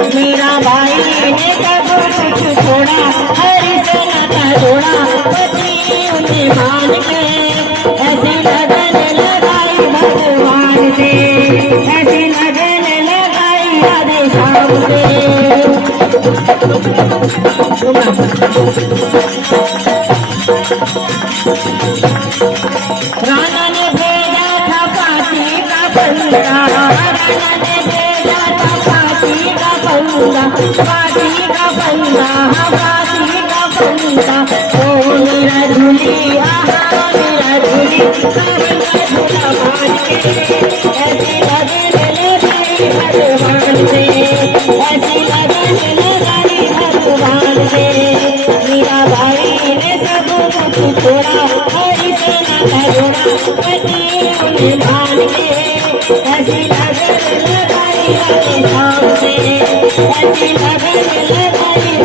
Meera by ने सब कुछ छोड़ा, हरि से नाता जोड़ा, पति उन्हें मान के ऐसी लगन लगाई भगवान से, ऐसी लगन लगाई राधे श्याम से। राणा ने भेजा था फांसी का फंदा, राणा ने भेजा था फांसी का फंदा, फांसी का फंदा, फांसी का फंदा। ओ मेरा झूली आहा मेरा झूली, मेरा झूला मान के ऐसी लगन लगाई भगवान से, ऐसी लगन लगाई भगवान से। मीरा बाई ने सब कुछ छोड़ा, हरि से नाता जोड़ा, पति उन्हें मान के ऐसी लगन लगाई राधे श्याम से, ऐसी लगन लगाई